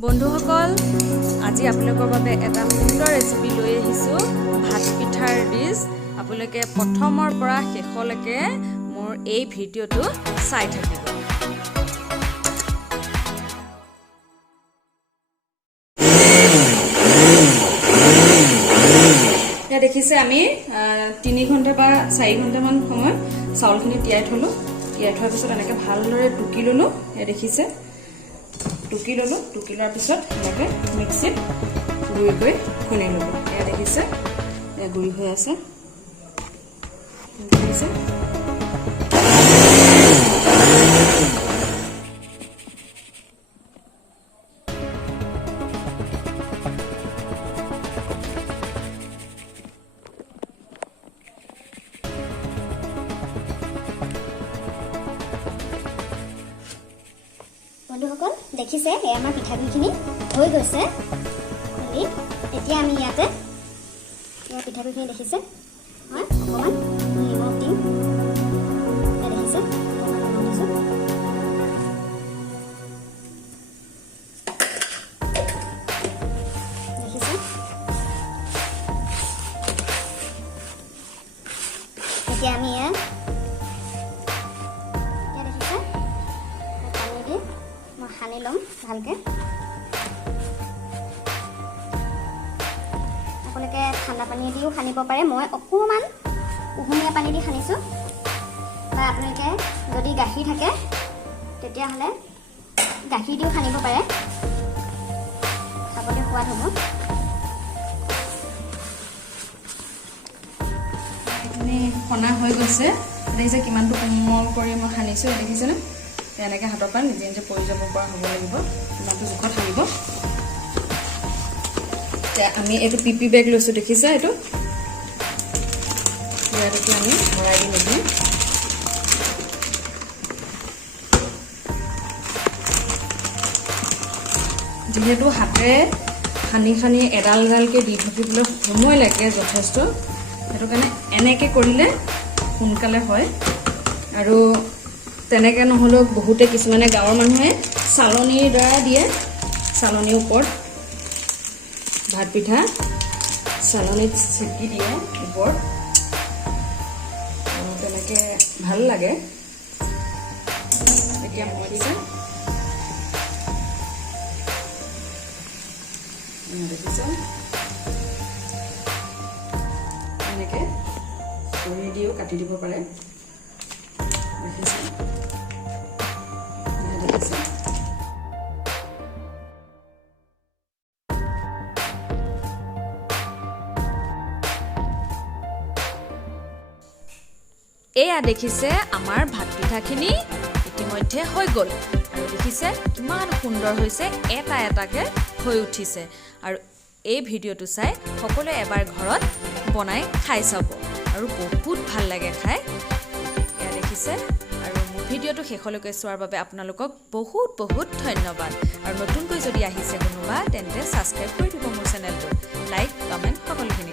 বন্ধুসকল আজি আপোনালোকৰ বাবে এটা সুন্দৰ ৰেচিপি লৈ আহিছো ভাত পিঠাৰ ডিশ আপোনালোকে প্ৰথমৰ পৰা শেষলৈকে মোৰ এই ভিডিওটো চাই থাকিব या देखिसे আমি 3 ঘণ্টা বা 4 ঘণ্টা মান সময় চাউলখিনি তিয়াই থলো তিয়াই থোৱাৰ পিছত এনেকৈ ভালদৰে টুকি ললো এ দেখিছে টুকি ললো টুকি লোৱাৰ পিছত এনেকৈ মিক্সিত গুড়ি কৰি খুন্দি ললো এ দেখিছে এ গুড়ি হৈ আছে দেখিছে বন্ধুসকল দেখিছে এই আমাৰ পিঠাগুড়িখিনি হৈ গৈছে খুন্দি এতিয়া আমি ইয়াতে পিঠাগুড়িখিনি দেখিছে হয় অকণমান নিমখ দিম দেখিছে অকণমান নিমখ দিছোঁ দেখিছে এতিয়া আমি সানি লম ভালকে আপোনালোকে ঠাণ্ডা পানী দিও সানিব পাৰে মই অকণমান কুহুমীয়া পানী দি সানিছোঁ বা আপোনালোকে যদি গাখীৰ থাকে তেতিয়াহ'লে গাখীৰ দিও সানিব পাৰে খাবলৈ সোৱাদ হ'ব এইখিনি সনা হৈ গৈছে দেখিছে কিমানটো কোমল কৰি মই সানিছোঁ দেখিছেনে এনেকৈ হাতৰ পৰা নিজে নিজে পৰি যাব পৰা হ'ব লাগিব ইমানটো জোখত সানিব এতিয়া আমি এইটো পিপি বেগ লৈছোঁ দেখিছে এইটো ইয়াতে আমি ভৰাই দিম এতিয়া যিহেতু হাতেৰে সানি সানি এডাল এডালকৈ দি থাকিবলৈ সময় লাগে যথেষ্ট সেইটো কাৰণে এনেকৈ কৰিলে সোনকালে হয় আৰু তেনেকৈ নহ'লেও বহুতে কিছুমানে গাঁৱৰ মানুহে চালনীৰ দ্বাৰা দিয়ে চালনীৰ ওপৰত ভাত পিঠা চালনীত ছিটি দিয়ে ওপৰত তেনেকৈ ভাল লাগে এতিয়া দেখিছে দেখিছে এনেকৈ চুৰি দিও কাটি দিব পাৰে দেখিছে এয়া দেখিছে আমাৰ ভাত পিঠাখিনি ইতিমধ্যে হৈ গ'ল আৰু দেখিছে কিমান সুন্দৰ হৈছে এটা এটাকৈ হৈ উঠিছে আৰু এই ভিডিঅ'টো চাই সকলোৱে এবাৰ ঘৰত বনাই খাই চাব আৰু বহুত ভাল লাগে খাই এয়া দেখিছে আৰু মোৰ ভিডিঅ'টো শেষলৈকে চোৱাৰ বাবে আপোনালোকক বহুত বহুত ধন্যবাদ আৰু নতুনকৈ যদি আহিছে কোনোবা তেন্তে ছাবস্ক্ৰাইব কৰি দিব মোৰ চেনেলটো লাইক কমেণ্ট সকলোখিনি